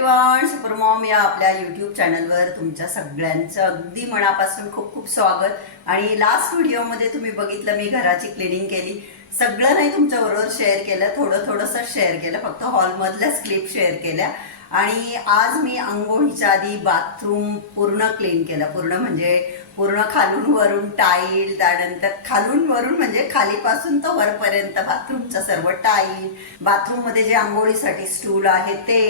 Everyone super Maugham या आपल्या YouTube चॅनलवर तुमच्या सगळ्यांचं अगदी मनापासून खूप खूप स्वागत. आणि लास्ट व्हिडिओमध्ये तुम्ही बघितलं मी घराची क्लिनिंग केली. सगळं नाही तुमच्याबरोबर शेअर केलं थोडं थोडंसं शेअर केलं फक्त हॉलमधल्याच क्लिप शेअर केल्या. आणि आज मी आंघोळीच्या आधी बाथरूम पूर्ण क्लीन केलं. पूर्ण म्हणजे पूर्ण खालून वरून टाईल त्यानंतर खालून वरून म्हणजे खालीपासून तर वरपर्यंत बाथरूमचं सर्व टाईल बाथरूममध्ये जे आंघोळीसाठी स्टूल आहे ते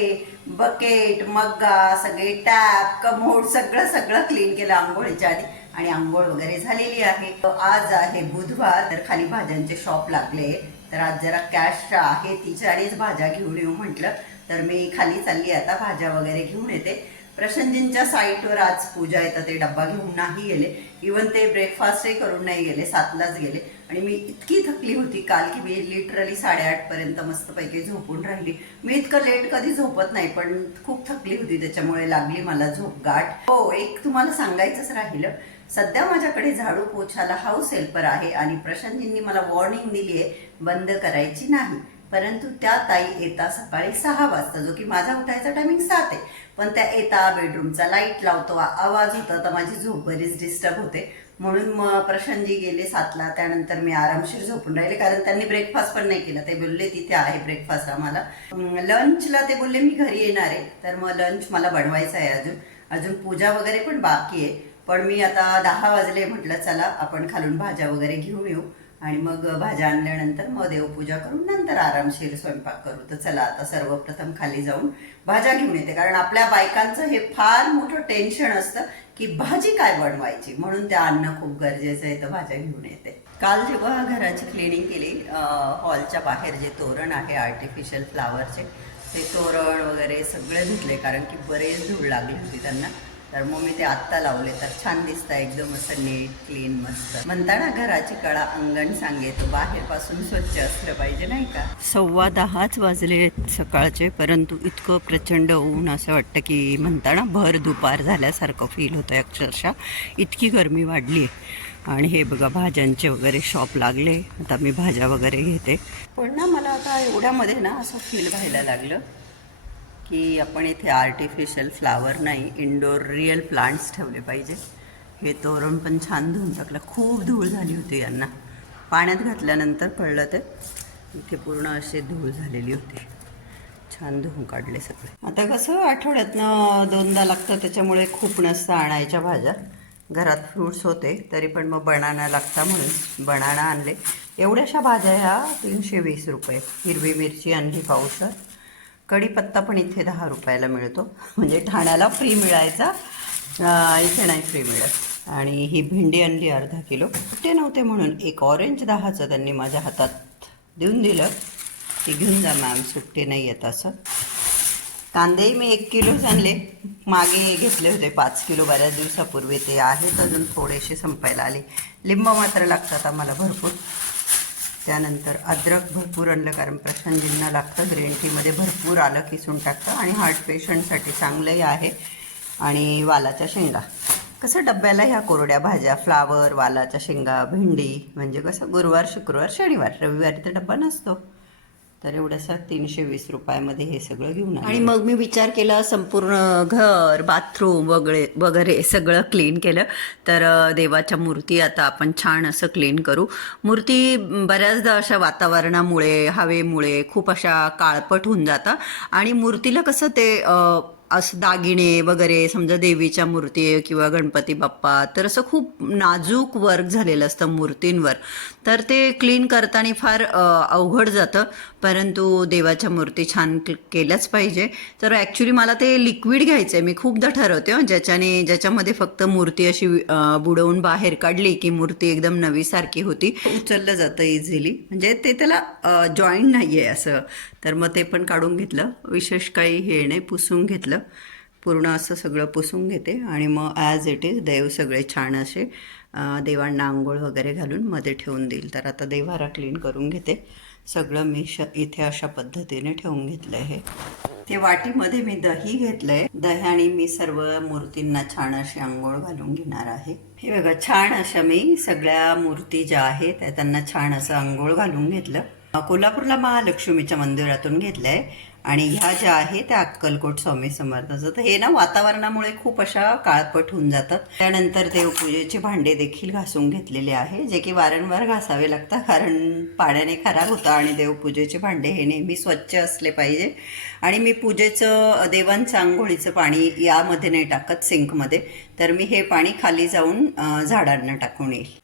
बकेट मग्गा सगळे टॅप कमोड सगळं सगळं क्लीन केलं आंघोळीच्या आधी. आणि आंघोळ वगैरे झालेली आहे. आज आहे बुधवार तर खाली भाज्यांचे शॉप लागले. तर आज जरा कॅश आहे तिच्यानेच भाज्या घेऊन येऊ म्हटलं. तर मी खाली चालली. आता भाज्या वगैरे घेऊन येते. प्रशांतजींच्या साईटवर आज पूजा येतं ते डब्बा घेऊन नाही गेले. इवन ते ब्रेकफास्टही करून नाही गेले सातलाच गेले. आणि मी इतकी थकली होती काल की मी लिटरली साडेआठपर्यंत मस्तपैकी झोपून राहिली. मी इतकं लेट कधी झोपत नाही पण खूप थकली होती त्याच्यामुळे लागली मला झोप गाठ. हो एक तुम्हाला सांगायचंच राहिलं. सध्या माझ्याकडे झाडू पोछाला हाऊस हेल्पर आहे आणि प्रशांतजींनी मला वॉर्निंग दिली आहे बंद करायची नाही. परंतु त्या ताई येता सकाळी सहा वाजता जो की माझा उठायचा टायमिंग सात आहे. पण त्या येता बेडरूमचा लाइट लावतो आवाज होता तर माझी झोप बरीच डिस्टर्ब होते. म्हणून मग प्रशांतजी गेले सातला त्यानंतर मी आरामशीर झोपून राहिले कारण त्यांनी ब्रेकफास्ट पण नाही केला. ते बोलले तिथे आहे ब्रेकफास्ट आम्हाला. लंचला ते बोलले मी घरी येणार आहे. तर मग लंच मला बनवायचं आहे अजून. अजून पूजा वगैरे पण बाकी आहे. पण मी आता दहा वाजले म्हटलं चला आपण खालून भाज्या वगैरे घेऊन येऊ. आणि मग भाज्या आणल्यानंतर मग देवपूजा करून नंतर आरामशीर स्वयंपाक करू. तर चला आता सर्वप्रथम खाली जाऊन भाज्या घेऊन येते. कारण आपल्या बायकांचं हे फार मोठं टेन्शन असतं की भाजी काय बनवायची? म्हणून ते आणणं खूप गरजेचं आहे तर भाज्या घेऊन येते. काल जेव्हा घराची क्लिनिंग केली हॉलच्या बाहेर जे तोरण आहे आर्टिफिशियल फ्लावरचे ते तोरण वगैरे सगळे धुतले कारण की बरेच धूळ लागली होती त्यांना. तर मग मी ते आत्ता लावले तर छान दिसतं एकदम असं नीट क्लीन मस्त. म्हणता ना घराची कळा अंगण सांगे तो बाहेरपासून स्वच्छ असलं पाहिजे नाही का? सव्वा दहाच वाजले सकाळचे परंतु इतकं प्रचंड ऊन असं वाटतं की म्हणता ना भर दुपार झाल्यासारखं फील होतं अक्षरशः. इतकी गरमी वाढली आहे आणि हे बघा भाज्यांचे वगैरे शॉप लागले. आता मी भाज्या वगैरे घेते. पण ना मला आता एवढ्यामध्ये ना असं फील व्हायला लागलं. की आपण इथे आर्टिफिशियल फ्लावर नाही इंडोर रिअल प्लांट्स ठेवले पाहिजे. हे तोरण पण छान धुवून टाकलं. खूप धूळ झाली होती यांना. पाण्यात घातल्यानंतर कळलं ते. इथे पूर्ण असे धूळ झालेली होती. छान धुवून काढले सगळे. आता कसं आठवड्यातनं दोनदा लागतं त्याच्यामुळे खूप नसतं आणायच्या भाज्या. घरात फ्रूट्स होते तरी पण मग बनाना लागता म्हणून. बनाना आणले. एवढ्याशा भाज्या ह्या तीनशे वीस रुपये. हिरवी मिरची आणली पावसात कढीपत्ता पण इथे दहा रुपयाला मिळतो. म्हणजे ठाण्याला फ्री मिळायचा इथे नाही फ्री मिळत. आणि ही भेंडी आणली अर्धा किलो. ते नव्हते म्हणून एक ऑरेंज दहाचं त्यांनी माझ्या हातात देऊन दिलं. की घेऊन जा मॅम सुट्टे नाही येत असं. कांदेही मी एक किलोच आणले. मागे घेतले होते पाच किलो बऱ्याच दिवसापूर्वी. ते आहेत अजून थोडेसे संपायला आले. लिंब मात्र लागतात आम्हाला भरपूर. त्यानंतर अद्रक भरपूर आणलं कारण प्रशांतजींना लागतं. ग्रीन टीमध्ये भरपूर आलं किसून टाकतं. आणि हार्ट पेशंटसाठी चांगलंही आहे. आणि वालाच्या शेंगा. कसं डब्याला ह्या कोरड्या भाज्या फ्लावर वालाच्या शेंगा भेंडी म्हणजे कसं गुरुवार शुक्रवार शनिवार रविवारी तर डब्बा नसतो. तर एवढ्यासा तीनशे वीस रुपयामध्ये हे सगळं घेऊन आणि मग मी विचार केला संपूर्ण घर बाथरूम वगैरे वगैरे सगळं क्लीन केलं. तर देवाच्या मूर्ती आता आपण छान असं क्लीन करू. मूर्ती बऱ्याचदा अशा वातावरणामुळे हवेमुळे खूप अशा काळपट होऊन जातात. आणि मूर्तीला कसं ते असं दागिने वगैरे समजा देवीच्या मूर्ती किंवा गणपती बाप्पा तर असं खूप नाजूक वर्क झालेलं असतं मूर्तींवर. तर ते क्लीन करताना फार अवघड जातं. परंतु देवाच्या मूर्ती छान केल्याच पाहिजे. तर ॲक्च्युली मला ते लिक्विड घ्यायचं आहे मी खूपदा ठरवते ज्याच्याने ज्याच्यामध्ये फक्त मूर्ती अशी बुडवून बाहेर काढली की मूर्ती एकदम नवीसारखी होती. उचललं जातं इझिली म्हणजे ते त्याला जॉईंट नाही आहे असं. तर मग ते पण काढून घेतलं. विशेष काही हे नाही पुसून घेतलं. पूर्ण असं सगळं पुसून घेते आणि मग ॲज इट इज देव सगळे छान असे देवांना आंघोळ वगैरे घालून मध्ये ठेवून देईल. तर आता देवारा क्लीन करून घेते. सगळं मी श इथे अशा पद्धतीने ठेवून घेतलं आहे ते वाटीमध्ये मी दही घेतलंय. दह्याने मी सर्व मूर्तींना छान अशी आंघोळ घालून घेणार आहे. हे बघा छान अशा मी सगळ्या मूर्ती ज्या आहेत त्यांना छान असं आंघोळ घालून घेतलं. कोल्हापूरला महालक्ष्मीच्या मंदिरातून घेतलंय. आणि ह्या ज्या आहे त्या अक्कलकोट स्वामी समर्थाचं तर हे ना वातावरणामुळे खूप अशा काळपट होऊन जातात. त्यानंतर देवपूजेचे भांडे देखील घासून घेतलेले आहे जे की वारंवार घासावे लागतात कारण पाण्याने खराब होतं आणि देवपूजेचे भांडे हे नेहमी स्वच्छ असले पाहिजे. आणि मी पूजेचं देवांचं आंघोळीचं पाणी यामध्ये नाही टाकत सिंकमध्ये. तर मी हे पाणी खाली जाऊन झाडांना टाकून येईल.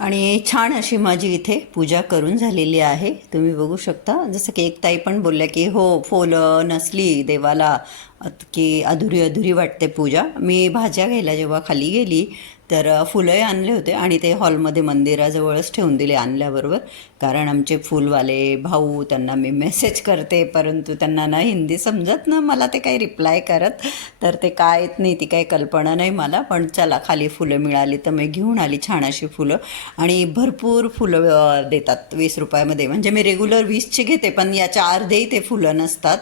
आणि छान अशी माझी इथे पूजा करून झालेली आहे. तुम्ही बघू शकता. जसं की एक ताई पण बोलल्या की हो फुलं नसली देवाला की अधुरी अधुरी वाटते पूजा. मी भाज्या घ्यायला जेव्हा खाली गेली तर फुलंही आणले होते आणि ते हॉलमध्ये मंदिराजवळच ठेवून दिले आणल्याबरोबर. कारण आमचे फुलवाले भाऊ त्यांना मी मेसेज करते परंतु त्यांना ना हिंदी समजत ना मला ते काही रिप्लाय करत. तर ते काय येत नाही ती काही कल्पना नाही मला. पण चला खाली फुलं मिळाली तर मी घेऊन आली छान अशी फुलं. आणि भरपूर फुलं देतात वीस रुपयामध्ये. म्हणजे मी रेग्युलर वीसचे घेते पण याच्या अर्धेही ते फुलं नसतात.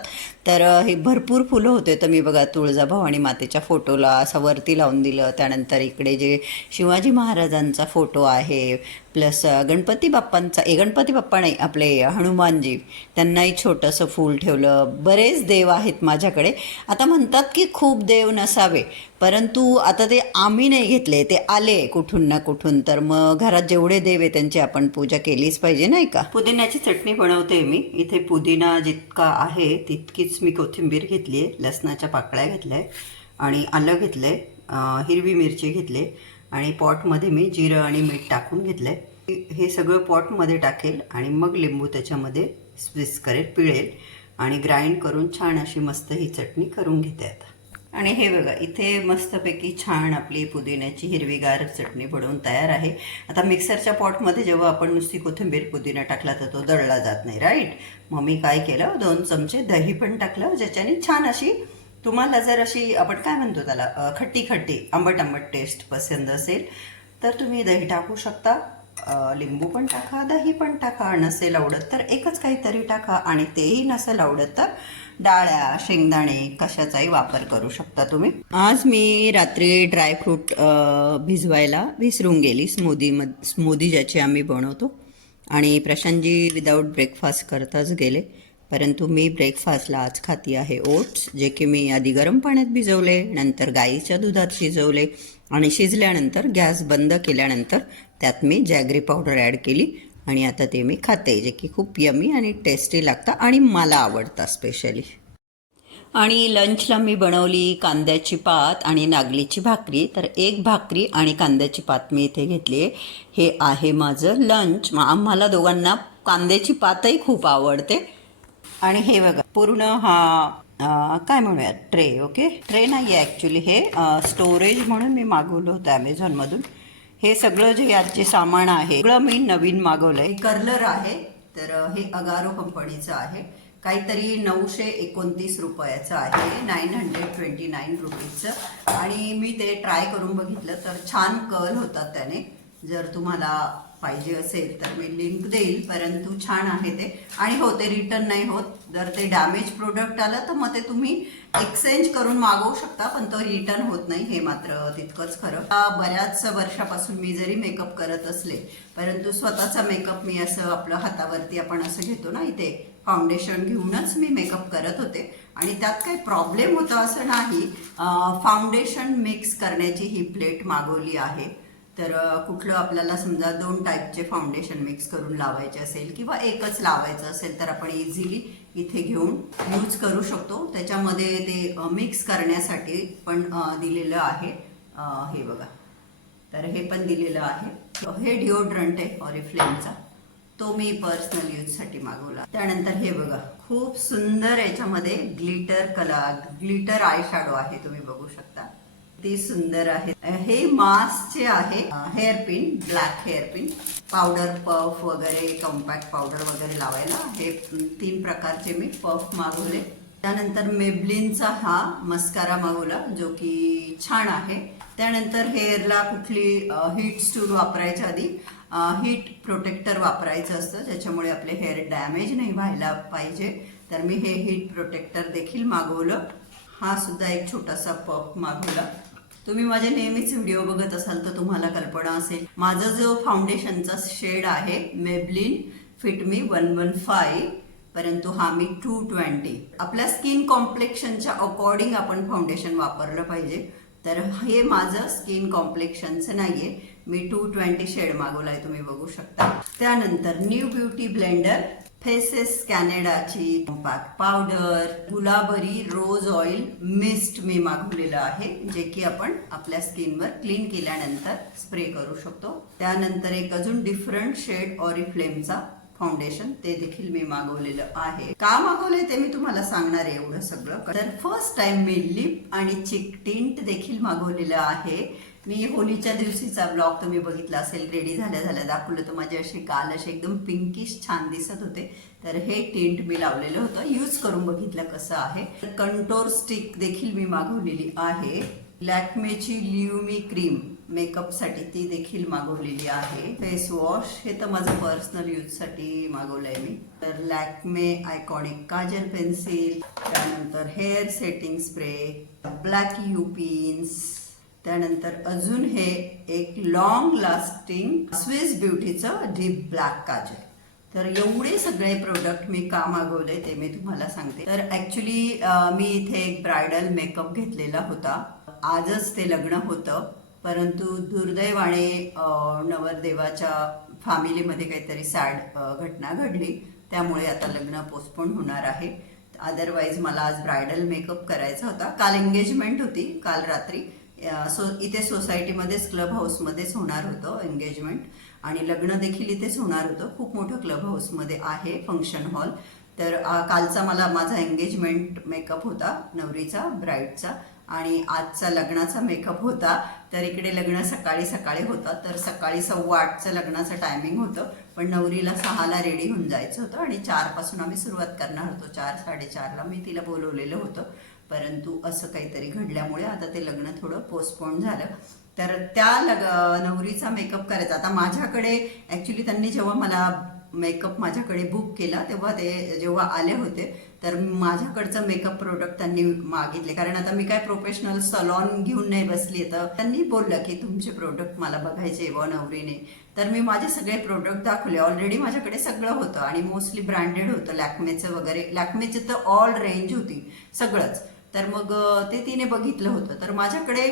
तर हे भरपूर फुलं होते. तर मी बघा तुळजाभवानी मातेच्या फोटोला असं वरती लावून दिलं. त्यानंतर इकडे जे शिवाजी महाराजांचा फोटो आहे प्लस गणपती बाप्पांचा ए गणपती बाप्पा नाही आपले हनुमानजी त्यांनाही छोटंसं फूल ठेवलं. बरेच देव आहेत माझ्याकडे. आता म्हणतात की खूप देव नसावे परंतु आता ते आम्ही नाही घेतले ते आले कुठून ना कुठून. तर मग घरात जेवढे देव आहे त्यांची आपण पूजा केलीच पाहिजे नाही का? पुदिन्याची चटणी बनवते मी. इथे पुदिना जितका आहे तितकीच मी कोथिंबीर घेतली आहे लसणाच्या पाकळ्या घेतल्या आहे आणि आलं घेतलं आहे हिरवी मिरची घेतली आणि पॉटमध्ये मी जिरं आणि मीठ टाकून घेतलं आहे हे सगळं पॉटमध्ये टाकेल आणि मग लिंबू त्याच्यामध्ये स्विस करेल पिळेल आणि ग्राइंड करून छान अशी मस्त ही चटणी करून घेते आता. आणि हे बघा इथे मस्तपैकी छान आपली पुदिन्याची हिरवीगार चटणी बनवून तयार आहे. आता मिक्सरच्या पॉटमध्ये जेव्हा आपण नुसती कोथिंबीर पुदिना टाकला तर तो दळला जात नाही राईट मग मी काय केलं? दोन चमचे दही पण टाकलं ज्याच्याने छान अशी तुम्हाला जर अशी आपण काय म्हणतो त्याला खट्टी खट्टी आंबट आंबट टेस्ट पसंत असेल तर तुम्ही दही टाकू शकता. लिंबू पण टाका दही पण टाका नसेल आवडत तर एकच काहीतरी टाका आणि तेही नसेल आवडत तर डाळ्या शेंगदाणे कशाचाही वापर करू शकता तुम्ही. आज मी रात्री ड्रायफ्रूट भिजवायला विसरून गेली स्मूदी मध स्मूदी ज्याची आम्ही बनवतो. आणि प्रशांतजी विदाऊट ब्रेकफास्ट करताच गेले. परंतु मी ब्रेकफास्टला आज खाती आहे ओट्स जे की मी आधी गरम पाण्यात भिजवले नंतर गाईच्या दुधात शिजवले आणि शिजल्यानंतर गॅस बंद केल्यानंतर त्यात मी जॅगरी पावडर ॲड केली आणि आता ते मी खाते जे की खूप यमी आणि टेस्टी लागतं आणि मला आवडतं स्पेशली आणि लंचला मी बनवली कांद्याची पात आणि नागलीची भाकरी. तर एक भाकरी आणि कांद्याची पात मी इथे घेतली आहे. हे आहे माझं लंच आम्हाला दोघांना कांद्याची पातही खूप आवडते. आणि हे बघा पूर्ण हा काय म्हणूयात ट्रे ओके ट्रे नाही आहे ॲक्च्युली हे स्टोरेज म्हणून मी मागवलं होतं ॲमेझॉनमधून हे सगळं जे याचे सामान आहे सगळं मी नवीन मागवलं आहे कर्लर आहे तर हे अगारो कंपनीचं आहे. काहीतरी नऊशे एकोणतीस रुपयाचं आहे नाईन हंड्रेड ट्वेंटी नाईन रुपीजचं. आणि मी ते ट्राय करून बघितलं तर छान कल होतात त्याने. जर तुम्हाला पाहिजे असेल तर मी लिंक देईल परंतु छान आहे ते. आणि हो ते रिटर्न नाही होत. जर ते डॅमेज प्रोडक्ट आलं तर मग ते तुम्ही एक्सचेंज करून मागवू शकता पण तो रिटर्न होत नाही हे मात्र तितकंच खरं. बऱ्याच वर्षापासून मी जरी मेकअप करत असले परंतु स्वतःचा मेकअप मी असं आपलं हातावरती आपण असं घेतो ना इथे फाउंडेशन घेऊनच मी मेकअप करत होते. आणि त्यात काही प्रॉब्लेम होता असं नाही फाउंडेशन मिक्स करण्याची ही प्लेट मागवली आहे. तर कुठलं आपल्याला समजा दोन टाईपचे फाउंडेशन मिक्स करून लावायचे असेल किंवा एकच लावायचं असेल तर आपण इझिली इथे घेऊन यूज करू शकतो. त्याच्यामध्ये ते मिक्स करण्यासाठी पण दिलेलं आहे. हे बघा. तर हे पण दिलेलं आहे. हे डिओड्रंट आहे ऑरिफ्लेमचा तो मी पर्सनल यूजसाठी मागवला. त्यानंतर हे बघा. खूप सुंदर याच्यामध्ये ग्लिटर कला ग्लिटर आय शॅडो आहे. तुम्ही बघू शकता. ते सुंदर आहे हे मास्कचे आहे hair pin black hair pin powder puff वगैरे कॉम्पॅक्ट पावडर वगैरे लावायला हे तीन प्रकारचे मी पफ मागवले. त्यानंतर मेबलिनचा हा मस्कारा मागवला जो की छान आहे. त्यानंतर हेअरला कुठली हीट स्टूल वापरायच्या आधी हीट प्रोटेक्टर वापरायचं असतं ज्याच्यामुळे आपले हेअर डॅमेज नाही व्हायला पाहिजे. तर मी हे हीट प्रोटेक्टर देखील मागवलं. हा सुद्धा एक छोटासा पफ मागवला. तुम्ही माझे नेहमीच व्हिडिओ बघत असाल तर तुम्हाला कल्पना असेल. माझा जो फाउंडेशनचा शेड आहे Maybelline fit me one one five परंतु हा मी टू ट्वेंटी आपल्या स्किन कॉम्प्लेक्शनच्या अकॉर्डिंग आपण फाउंडेशन वापरलं पाहिजे. तर हे माझं स्किन कॉम्प्लेक्शनचं नाहीये. मी टू ट्वेंटी शेड मागवलाय तुम्ही बघू शकता. त्यानंतर new beauty blender faces कॅनेडाची compact powder Gulabari rose oil mist मी मागवलेलं आहे जे की आपण आपल्या स्किनवर क्लीन केल्यानंतर स्प्रे करू शकतो. त्यानंतर एक अजून डिफरंट शेड ऑरिफ्लेमचा फाउंडेशन ते देखील मी मागवलेलं आहे. का मागवले ते मी तुम्हाला सांगणार आहे एवढं सगळं. तर फर्स्ट टाइम मी लिप आणि चिक टिंट देखील मागवलेलं आहे. मी होलीच्या दिवशीचा ब्लॉग तुम्ही बघितला असेल रेडी झाल्या झाल्या दाखवलं तर माझे असे काल असे एकदम पिंकिश छान दिसत होते. तर हे टिंट मी लावलेलं होतं. यूज करून बघितलं कसं आहे. कंटोर स्टिक देखील मी मागवलेली आहे. लॅक्मेची लियुमी क्रीम मेकअपसाठी ती देखील मागवलेली आहे. फेस वॉश हे तर माझं पर्सनल यूजसाठी आहे मी. तर लॅक्मे आयकॉनिक काजल पेन्सिल त्यानंतर hair setting spray black U pins त्यानंतर अजून हे एक लॉंग लास्टिंग स्विस ब्युटीचं डीप ब्लॅक काजल. तर एवढे सगळे प्रोडक्ट मी का मागवले ते मी तुम्हाला सांगते. तर ॲक्च्युली मी इथे एक ब्रायडल मेकअप घेतलेला होता. आजच ते लग्न होतं. परंतु दुर्दैवाने नवरदेवाच्या फॅमिलीमध्ये काहीतरी सॅड घटना घडली. त्यामुळे आता लग्न पोस्टपोन होणार आहे. अदरवाईज मला आज ब्रायडल मेकअप करायचा होता. काल एंगेजमेंट होती काल रात्री. सो इथे सोसायटीमध्येच क्लब हाऊसमध्येच होणार होतं एंगेजमेंट आणि लग्न देखील इथेच होणार होतं. खूप मोठं क्लब हाऊसमध्ये आहे फंक्शन हॉल तर कालचा मला माझा एंगेजमेंट मेकअप होता नवरीचा ब्राईडचा आणि आजचा लग्नाचा मेकअप होता. तर इकडे लग्न सकाळी सकाळी होतं तर सकाळी सव्वा आठचं लग्नाचं टायमिंग होतं. पण नवरीला सहाला रेडी होऊन जायचं होतं. आणि चारपासून आम्ही सुरुवात करणार होतो. चार साडेचारला मी तिला बोलवलेलं होतं. परंतु असं काहीतरी घडल्यामुळे आता ते लग्न थोडं पोस्टपोन झालं. तर त्या लग नवरीचा मेकअप करायचा. आता माझ्याकडे ॲक्च्युली त्यांनी जेव्हा मला मेकअप माझ्याकडे बुक केला तेव्हा ते जेव्हा आले होते तर माझ्याकडचं मेकअप प्रोडक्ट त्यांनी मागितले. कारण आता मी काय प्रोफेशनल सलॉन घेऊन नाही बसली तर त्यांनी बोललं की तुमचे प्रोडक्ट मला बघायचे व नवरीने. तर मी माझे सगळे प्रोडक्ट दाखवले. ऑलरेडी माझ्याकडे सगळं होतं आणि मोस्टली ब्रँडेड होतं. लॅक्मेचं वगैरे लॅक्मेचं तर ऑल रेंज होती सगळंच. तर मग ते तिने बघितलं होतं. तर माझ्याकडे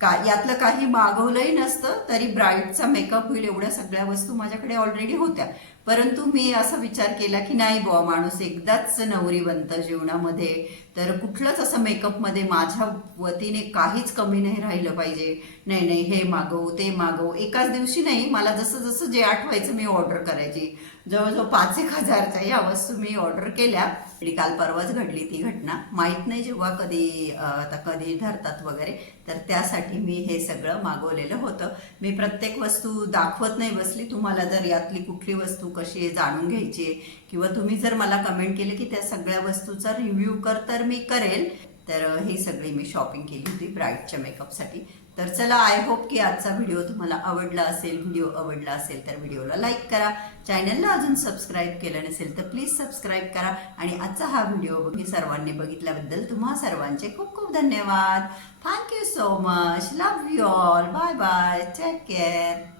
का यातलं काही मागवलंही नसतं तरी ब्राईडचा मेकअप होईल एवढ्या सगळ्या वस्तू माझ्याकडे ऑलरेडी होत्या. परंतु मी असा विचार केला की नाही बुवा माणूस एकदाच नवरी बनतं जीवनामध्ये तर कुठलंच असं मेकअपमध्ये माझ्या वतीने काहीच कमी नाही राहिलं पाहिजे. नाही नाही हे मागवू ते मागवू. एकाच दिवशी नाही मला जसं जसं जे आठवायचं मी ऑर्डर करायची. जवळजवळ पाच एक हजारच्या या वस्तू मी ऑर्डर केल्या. आणि काल परवाच घडली ती घटना. माहीत नाही जेव्हा कधी आता कधी धरतात वगैरे तर त्यासाठी मी हे सगळं मागवलेलं होतं. मी प्रत्येक वस्तू दाखवत नाही बसली. तुम्हाला जर यातली कुठली वस्तू कशी आहे जाणून घ्यायची? किंवा तुम्ही जर मला कमेंट केले की त्या सगळ्या वस्तूचा रिव्ह्यू कर तर मी करेल. तर हे ही सगळी मी शॉपिंग केली होती ब्राईडच्या मेकअपसाठी तर चला आय होप की आजचा व्हिडिओ तुम्हाला आवडला असेल व्हिडिओ आवडला असेल तर व्हिडिओला लाईक करा. चॅनलला अजून सबस्क्राईब केलं नसेल तर प्लीज सबस्क्राईब करा. आणि आजचा हा व्हिडिओ मी सर्वांनी बघितल्याबद्दल तुम्हा सर्वांचे खूप खूप धन्यवाद. Thank you so much love you all bye bye take care